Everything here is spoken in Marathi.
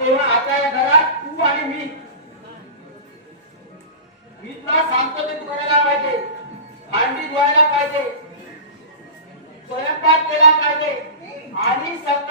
तेव्हा आता या घरात तू आणि मी तुला सांगतो ते तू करायला पाहिजे. भांडी धुवायला पाहिजे, स्वयंपाक केला पाहिजे आणि सकाळी